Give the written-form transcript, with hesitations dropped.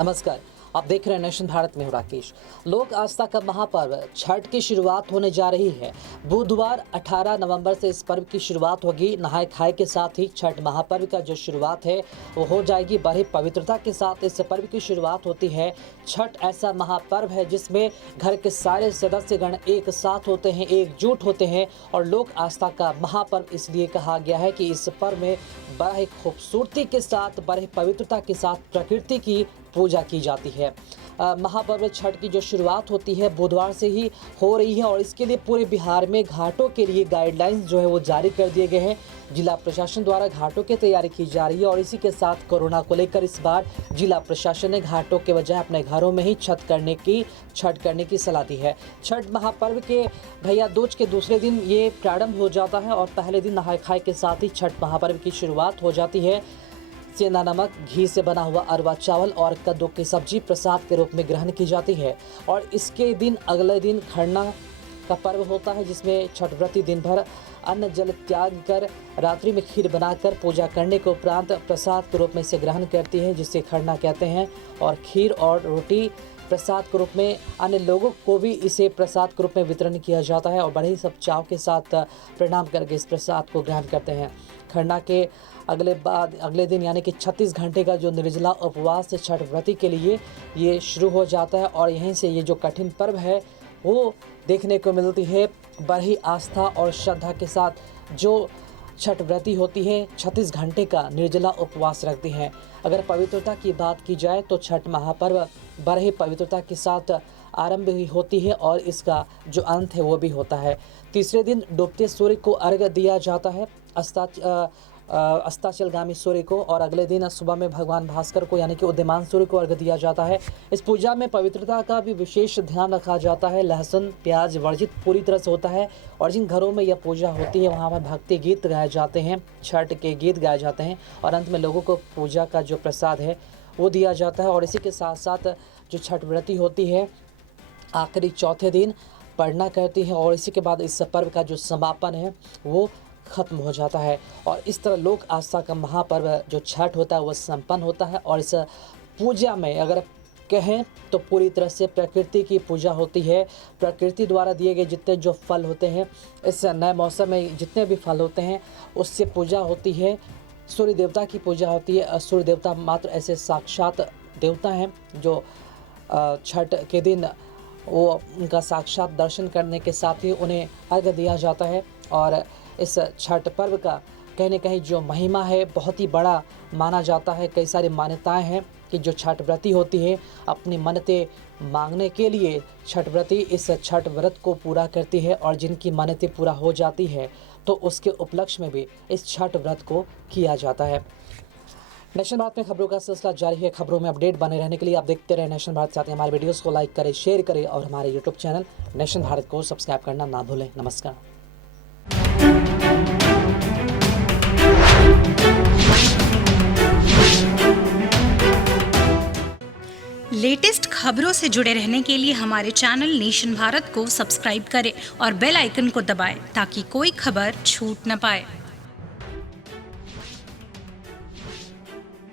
नमस्कार, आप देख रहे हैं नेशन भारत में हूं राकेश। लोक आस्था का महापर्व छठ की शुरुआत होने जा रही है। बुधवार 18 नवंबर से इस पर्व की शुरुआत होगी। नहाय खाए के साथ ही छठ महापर्व का जो शुरुआत है वो हो जाएगी। बड़ी पवित्रता के साथ इस पर्व की शुरुआत होती है। छठ ऐसा महापर्व है जिसमें घर के सारे सदस्यगण एक साथ होते हैं, एकजुट होते हैं और लोक आस्था का महापर्व इसलिए कहा गया है कि इस पर्व में बड़ी खूबसूरती के साथ, बड़ी पवित्रता के साथ प्रकृति की पूजा की जाती है। महापर्व छठ की जो शुरुआत होती है बुधवार से ही हो रही है और इसके लिए पूरे बिहार में घाटों के लिए गाइडलाइंस जो है वो जारी कर दिए गए हैं। जिला प्रशासन द्वारा घाटों की तैयारी की जा रही है और इसी के साथ कोरोना को लेकर इस बार जिला प्रशासन ने घाटों के बजाय अपने घरों में ही छठ करने की सलाह दी है। छठ महापर्व के भैया दूज के दूसरे दिन ये प्रारंभ हो जाता है और पहले दिन नहाय खाए के साथ ही छठ महापर्व की शुरुआत हो जाती है। सेंधा नमक, घी से बना हुआ अरवा चावल और कद्दू की सब्जी प्रसाद के रूप में ग्रहण की जाती है और इसके दिन अगले दिन खरना का पर्व होता है जिसमें छठ व्रती दिन भर अन्न जल त्याग कर रात्रि में खीर बनाकर पूजा करने के उपरांत प्रसाद के रूप में इसे ग्रहण करती है जिसे खरना कहते हैं। और खीर और रोटी प्रसाद के रूप में अन्य लोगों को भी इसे प्रसाद के रूप में वितरण किया जाता है और बड़े ही सब चाव के साथ प्रणाम करके इस प्रसाद को ग्रहण करते हैं। खरना के अगले दिन यानी कि 36 घंटे का जो निर्जला उपवास छठ व्रती के लिए ये शुरू हो जाता है और यहीं से ये जो कठिन पर्व है वो देखने को मिलती है। बड़ी आस्था और श्रद्धा के साथ जो छठ व्रती होती है 36 घंटे का निर्जला उपवास रखती हैं। अगर पवित्रता की बात की जाए तो छठ महापर्व बड़ी पवित्रता के साथ आरंभ भी होती है और इसका जो अंत है वो भी होता है। तीसरे दिन डूबते सूर्य को अर्घ्य दिया जाता है अस्ताचलगामी सूर्य को और अगले दिन सुबह में भगवान भास्कर को यानी कि उदयमान सूर्य को अर्घ्य दिया जाता है। इस पूजा में पवित्रता का भी विशेष ध्यान रखा जाता है। लहसुन प्याज वर्जित पूरी तरह से होता है और जिन घरों में यह पूजा होती है वहाँ पर भक्ति गीत गाए जाते हैं, छठ के गीत गाए जाते हैं और अंत में लोगों को पूजा का जो प्रसाद है वो दिया जाता है। और इसी के साथ साथ जो छठ व्रती होती है आखिरी चौथे दिन पढ़ना करती है और इसी के बाद इस पर्व का जो समापन है वो खत्म हो जाता है और इस तरह लोक आस्था का महापर्व जो छठ होता है वह संपन्न होता है। और इस पूजा में अगर कहें तो पूरी तरह से प्रकृति की पूजा होती है। प्रकृति द्वारा दिए गए जितने जो फल होते हैं इस नए मौसम में जितने भी फल होते हैं उससे पूजा होती है। सूर्य देवता की पूजा होती है। सूर्य देवता मात्र ऐसे साक्षात देवता हैं जो छठ के दिन वो उनका साक्षात दर्शन करने के साथ ही उन्हें अर्घ्य दिया जाता है। और इस छठ पर्व का कहीं न कहीं जो महिमा है बहुत ही बड़ा माना जाता है। कई सारी मान्यताएं हैं कि जो छठ व्रती होती है अपनी मन्नतें मांगने के लिए छठ व्रती इस छठ व्रत को पूरा करती है और जिनकी मन्नतें पूरा हो जाती है तो उसके उपलक्ष्य में भी इस छठ व्रत को किया जाता है। नेशन भारत में खबरों का सिलसिला जारी है। खबरों में अपडेट बने रहने के लिए आप देखते रहे नेशन भारत। साथ ही हमारे वीडियोस को लाइक करें, शेयर करें और हमारे यूट्यूब चैनल नेशन भारत को सब्सक्राइब करना ना भूलें। नमस्कार। लेटेस्ट खबरों से जुड़े रहने के लिए हमारे चैनल नेशन भारत को सब्सक्राइब करें और बेल आइकन को दबाएं ताकि कोई खबर छूट न पाए।